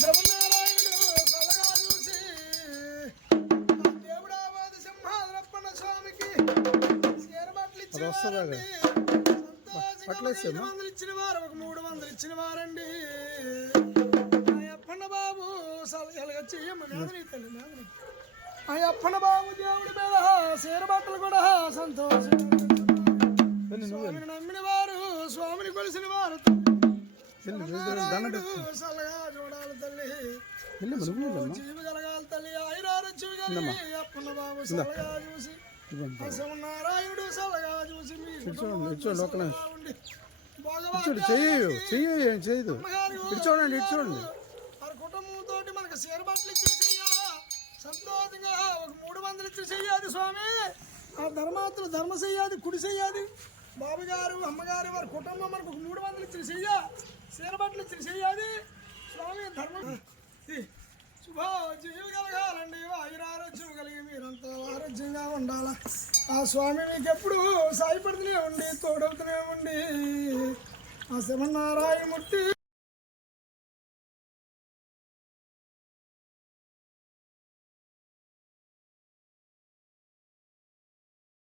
శ్రవణనారాయణుడు కలగా చూసి దేవుడాబాది సింహాద్రప్పన్న స్వామికి చీరబట్లు ఇచ్చిన ఇచ్చిన వారు ఒక 300 ఇచ్చిన వారండి. అయ్యప్పన్న బాబు ఎలాగ చెయ్యమని తల్లి అయ్యప్పన్న బాబు దేవుడి మీద చీరబట్టలు కూడా సంతోషం. స్వామిని నమ్మిన వారు స్వామిని కొలిసిన వారు సలగా చూడాలి తల్లి, జీవి కలగాలి తల్లి, ఆయురారోగ్యం కలిగి అప్పన్న బాబు సలగా చూసి నారాయణుడు సలగా చూసి వారి కుటుంబంతో మనకు చీరబట్టలు ఇచ్చేసయ్యా సంతోషంగా ఒక 300 ఇచ్చి చెయ్యాది స్వామి. ఆ ధర్మాత్రులు ధర్మ చెయ్యాది కుడి చెయ్యాది. బాబు గారు అమ్మగారు వారి కుటుంబం మనకు ఒక 300 ఇచ్చి చెయ్య చీరబట్టలు ఇచ్చి చెయ్యాది స్వామి. ధర్మం శుభ జీవి కలగాలండి, ఆయురారోగ్యం కలిగి మీరంతా ఆరోగ్యంగా ఉండాలా. ఆ స్వామి మీకు ఎప్పుడు సాయపడుతూనే ఉండి తోడవుతూనే ఉండి ఆ శ్రవణనారాయణమూర్తి